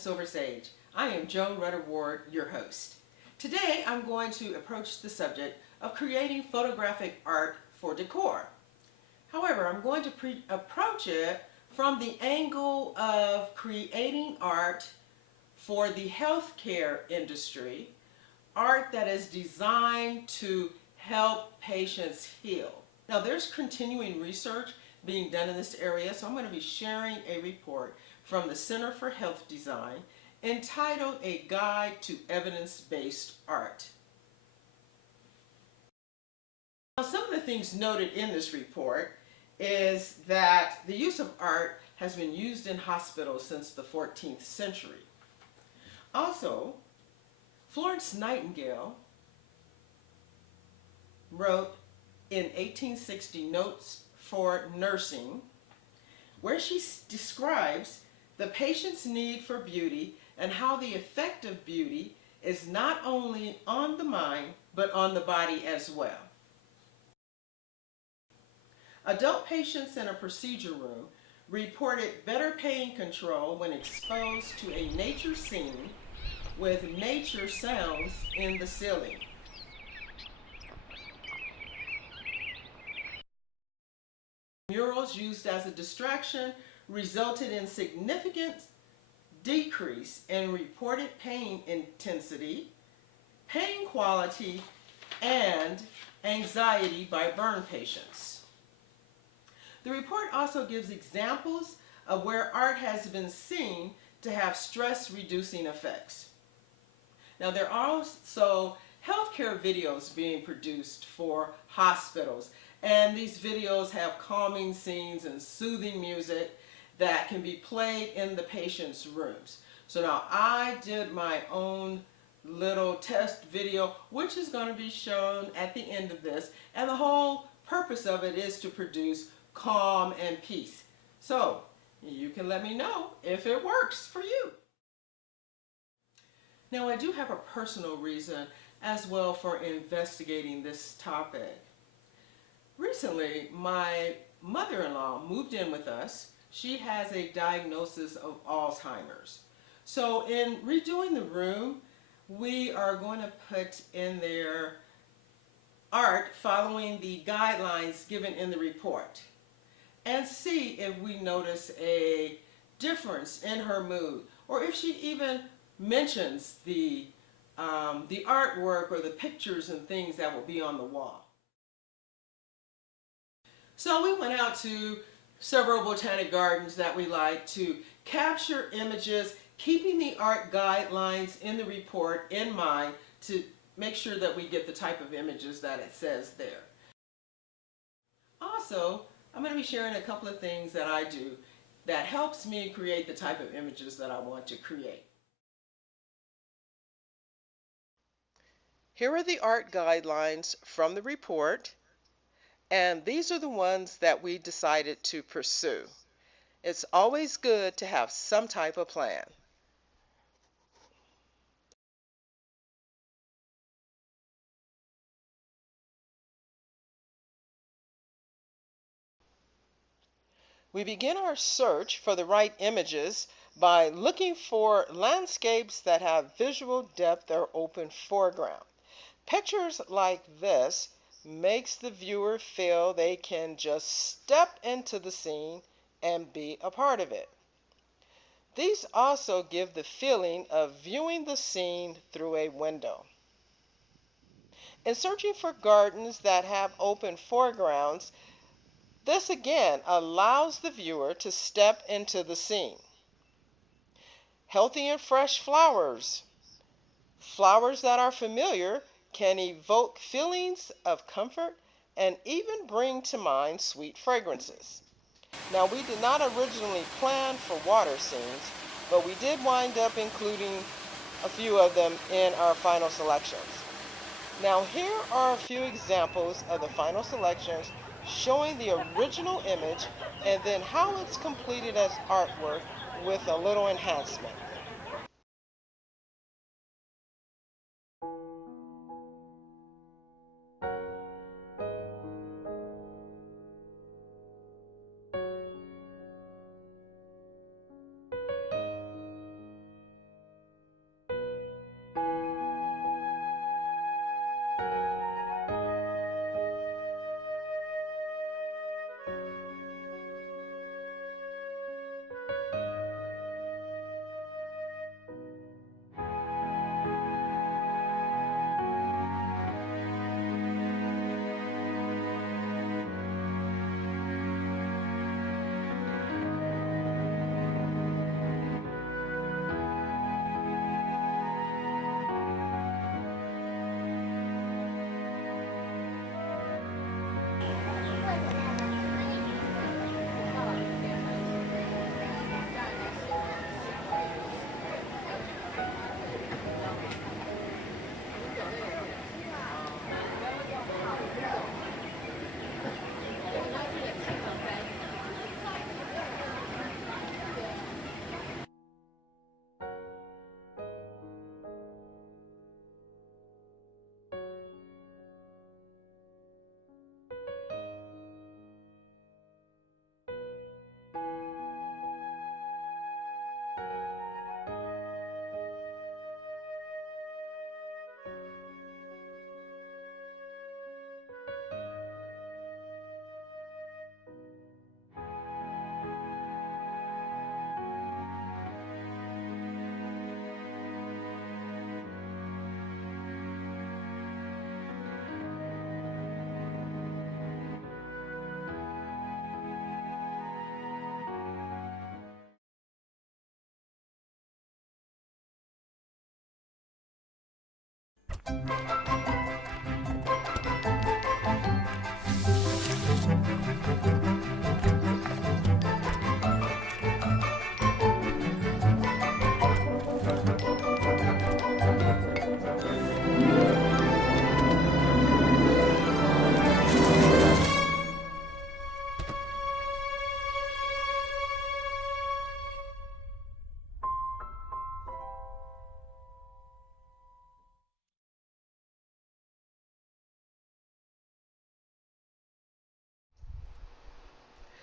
Silver Sage. I am Joan Rudder-Ward, your host. Today I'm going to approach the subject of creating photographic art for decor. However, I'm going to approach it from the angle of creating art for the healthcare industry, art that is designed to help patients heal. Now, there's continuing research being done in this area, so I'm going to be sharing a report from the Center for Health Design entitled A Guide to Evidence-Based Art. Now, some of the things noted in this report is that the use of art has been used in hospitals since the 14th century. Also, Florence Nightingale wrote in 1860 Notes for Nursing, where she describes the patient's need for beauty and how the effect of beauty is not only on the mind, but on the body as well. Adult patients in a procedure room reported better pain control when exposed to a nature scene with nature sounds in the ceiling. Murals used as a distraction resulted in significant decrease in reported pain intensity, pain quality, and anxiety by burn patients. The report also gives examples of where art has been seen to have stress-reducing effects. Now, there are also healthcare videos being produced for hospitals, and these videos have calming scenes and soothing music that can be played in the patient's rooms. So now I did my own little test video, which is going to be shown at the end of this, and the whole purpose of it is to produce calm and peace. So you can let me know if it works for you. Now, I do have a personal reason as well for investigating this topic. Recently, my mother-in-law moved in with us. She has a diagnosis of Alzheimer's. So in redoing the room, we are going to put in there art following the guidelines given in the report and see if we notice a difference in her mood, or if she even mentions the artwork or the pictures and things that will be on the wall. So we went out to several botanic gardens that we like to capture images, keeping the art guidelines in the report in mind to make sure that we get the type of images that it says there. Also, I'm going to be sharing a couple of things that I do that helps me create the type of images that I want to create. Here are the art guidelines from the report, and these are the ones that we decided to pursue. It's always good to have some type of plan. We begin our search for the right images by looking for landscapes that have visual depth or open foreground. Pictures like this makes the viewer feel they can just step into the scene and be a part of it. These also give the feeling of viewing the scene through a window. In searching for gardens that have open foregrounds, this again allows the viewer to step into the scene. Healthy and fresh flowers. Flowers that are familiar can evoke feelings of comfort and even bring to mind sweet fragrances. Now, we did not originally plan for water scenes, but we did wind up including a few of them in our final selections. Now, here are a few examples of the final selections showing the original image and then how it's completed as artwork with a little enhancement.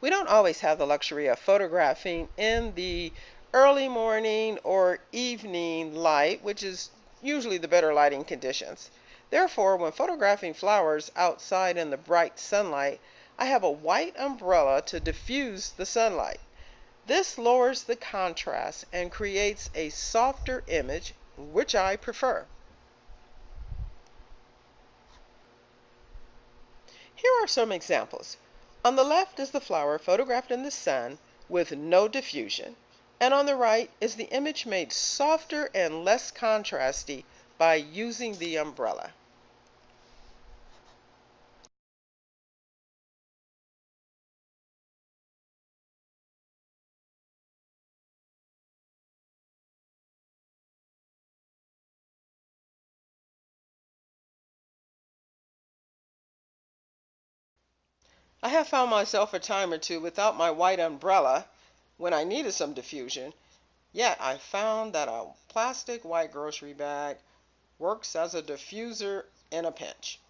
We don't always have the luxury of photographing in the early morning or evening light, which is usually the better lighting conditions. Therefore, when photographing flowers outside in the bright sunlight, I have a white umbrella to diffuse the sunlight. This lowers the contrast and creates a softer image, which I prefer. Here are some examples. On the left is the flower photographed in the sun with no diffusion, and on the right is the image made softer and less contrasty by using the umbrella. I have found myself a time or two without my white umbrella when I needed some diffusion, yet I found that a plastic white grocery bag works as a diffuser in a pinch.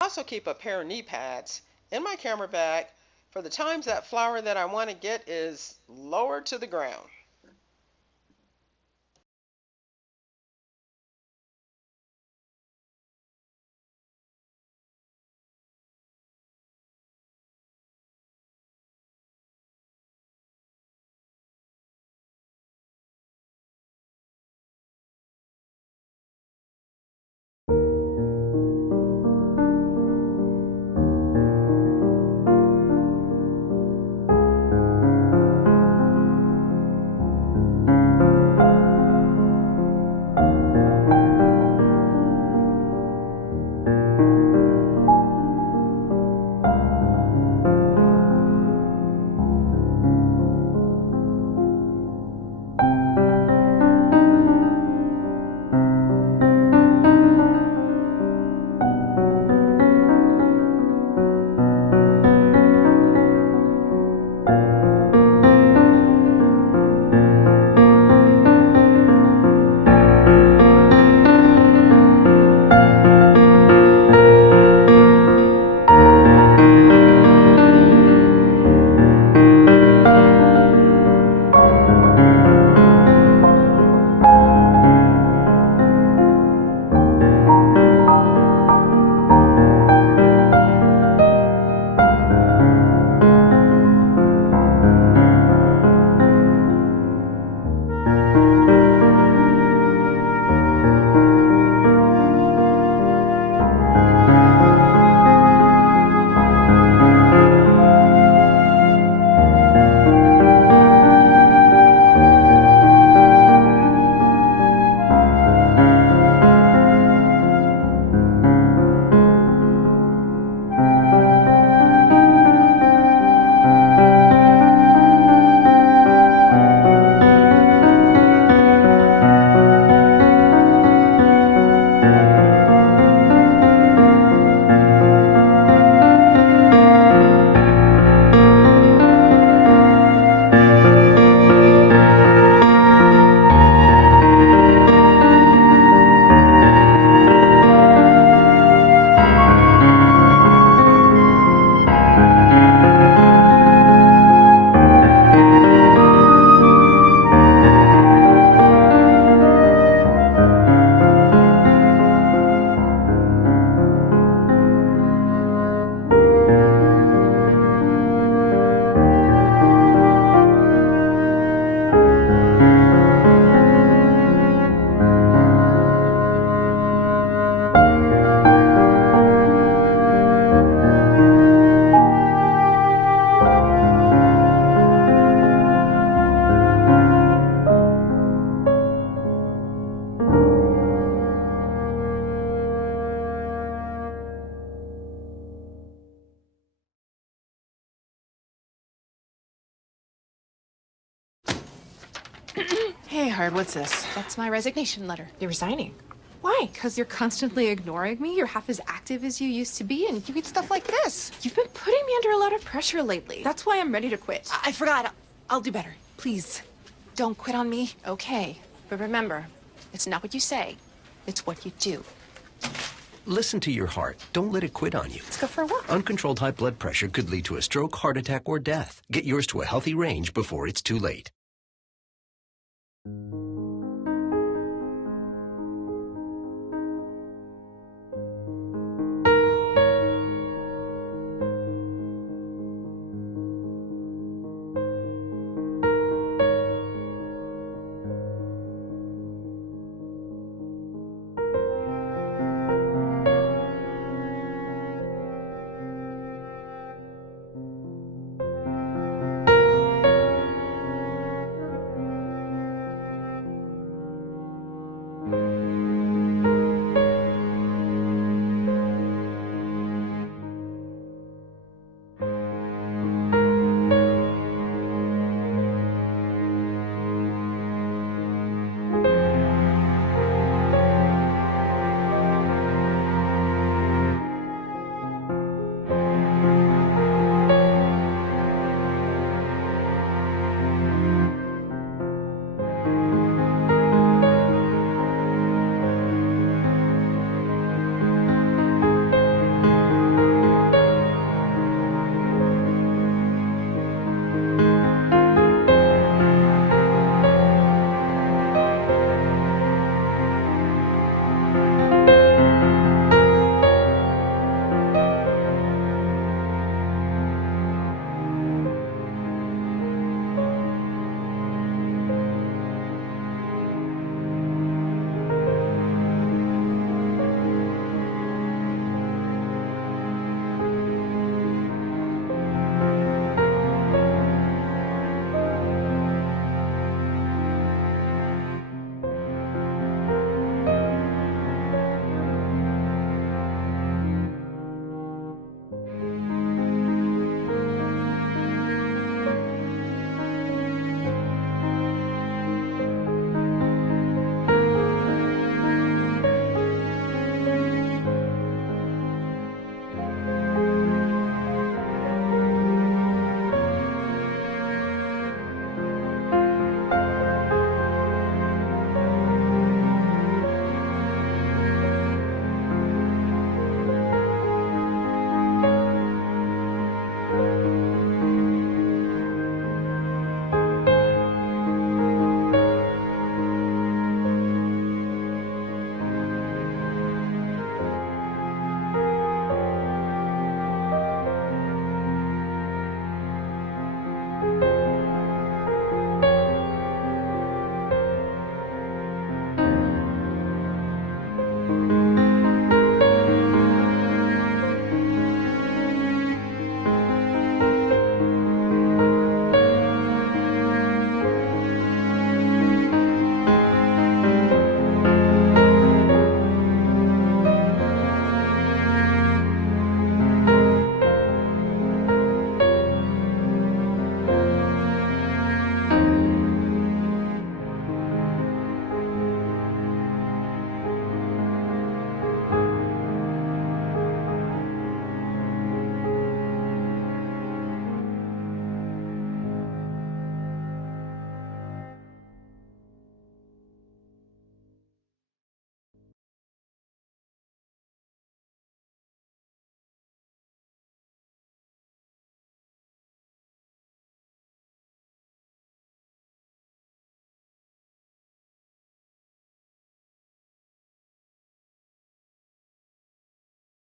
I also keep a pair of knee pads in my camera bag for the times that flower that I want to get is lower to the ground. Hey, Hard, what's this? That's my resignation letter. You're resigning. Why? Because you're constantly ignoring me. You're half as active as you used to be, and you get stuff like this. You've been putting me under a lot of pressure lately. That's why I'm ready to quit. I forgot. I'll do better. Please, don't quit on me. Okay, but remember, it's not what you say, it's what you do. Listen to your heart. Don't let it quit on you. Let's go for a walk. Uncontrolled high blood pressure could lead to a stroke, heart attack, or death. Get yours to a healthy range before it's too late.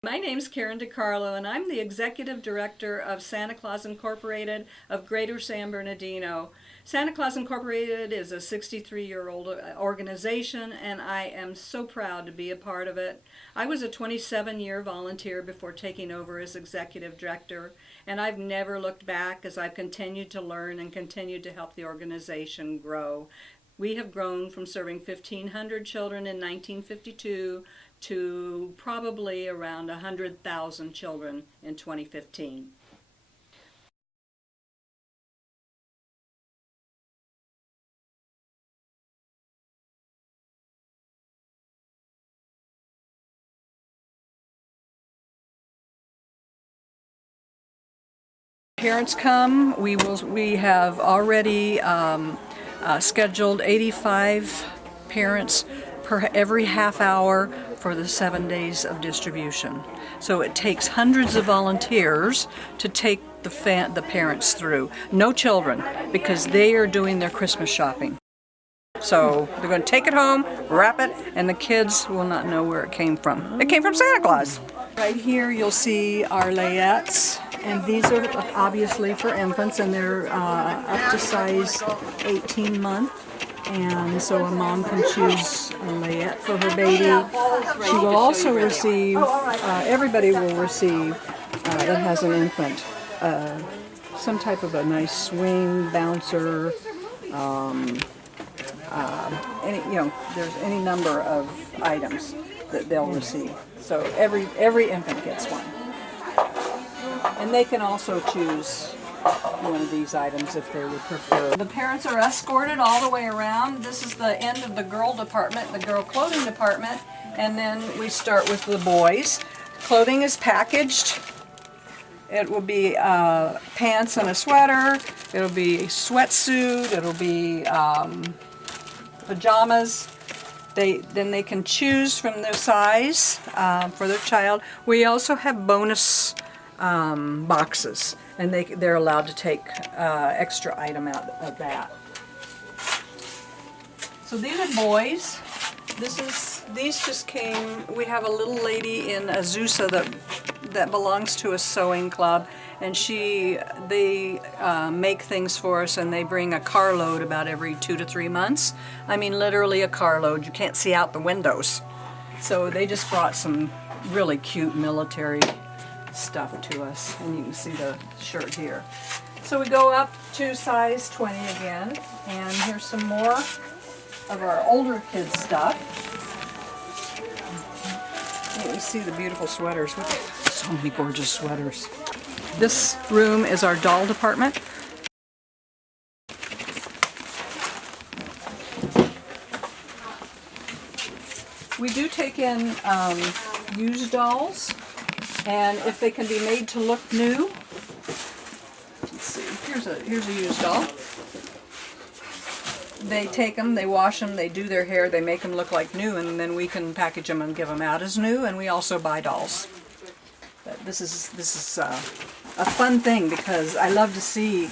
My name's Karen Decarlo, and I'm the Executive Director of Santa Claus Incorporated of Greater San Bernardino. Santa Claus Incorporated is a 63-year-old organization, and I am so proud to be a part of it. I was a 27-year volunteer before taking over as Executive Director, and I've never looked back as I've continued to learn and continued to help the organization grow. We have grown from serving 1,500 children in 1952 to probably around 100,000 children in 2015. Parents come. We have already scheduled 85 parents per every half hour for the 7 days of distribution. So it takes hundreds of volunteers to take the parents through. No children, because they are doing their Christmas shopping. So they're going to take it home, wrap it, and the kids will not know where it came from. It came from Santa Claus. Right here you'll see our layettes, and these are obviously for infants, and they're up to size 18 month. And so a mom can choose a layette for her baby. She will also receive, everybody will receive, that has an infant, some type of a nice swing, bouncer, there's any number of items that they'll receive. So every infant gets one. And they can also choose one of these items if they would prefer. The parents are escorted all the way around. This is the end of the girl department, the girl clothing department, and then we start with the boys. Clothing is packaged. It will be pants and a sweater. It'll be a sweatsuit. It'll be pajamas. Then they can choose from their size for their child. We also have bonus boxes, and they're allowed to take extra item out of that. So these are boys. These just came. We have a little lady in Azusa that belongs to a sewing club, and they make things for us, and they bring a carload about every 2 to 3 months. I mean, literally a carload. You can't see out the windows. So they just brought some really cute military stuff to us, and you can see the shirt here. So we go up to size 20 again, and here's some more of our older kids stuff. You can see the beautiful sweaters. So many gorgeous sweaters. This room is our doll department. We do take in used dolls, and if they can be made to look new. Let's see, here's a used doll. They take them, they wash them, they do their hair, they make them look like new, and then we can package them and give them out as new, and we also buy dolls. But this is a fun thing, because I love to see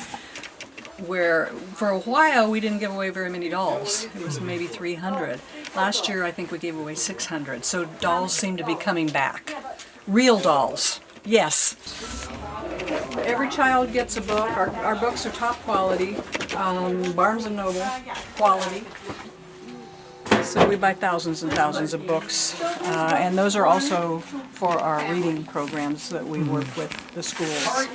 where, for a while, we didn't give away very many dolls. It was maybe 300. Last year, I think we gave away 600, so dolls seem to be coming back. Real dolls, yes. Every child gets a book. Our books are top quality, Barnes & Noble quality. So we buy thousands and thousands of books, and those are also for our reading programs that we work with the schools.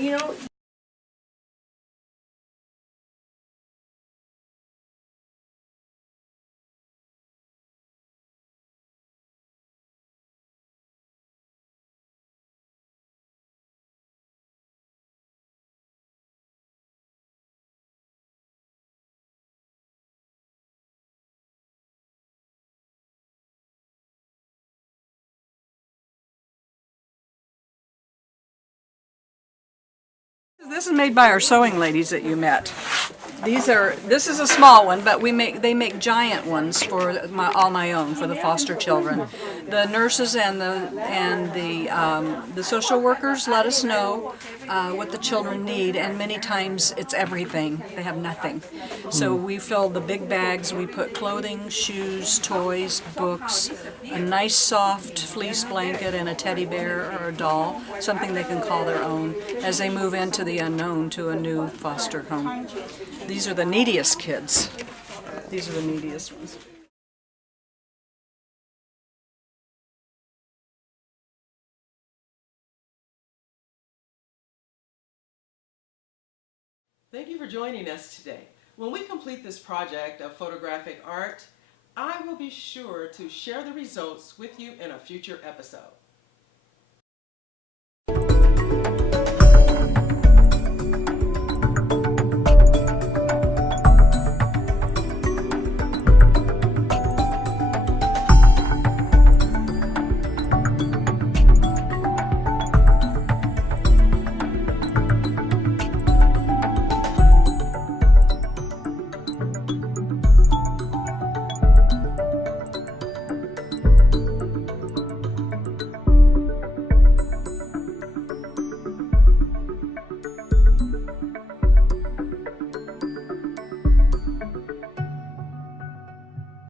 This is made by our sewing ladies that you met. This is a small one, but they make giant ones for all my own, for the foster children. The nurses and the social workers let us know what the children need, and many times it's everything. They have nothing. So we fill the big bags, we put clothing, shoes, toys, books, a nice soft fleece blanket, and a teddy bear or a doll, something they can call their own, as they move into the unknown to a new foster home. These are the neediest kids. These are the neediest ones. Thank you for joining us today. When we complete this project of photographic art, I will be sure to share the results with you in a future episode.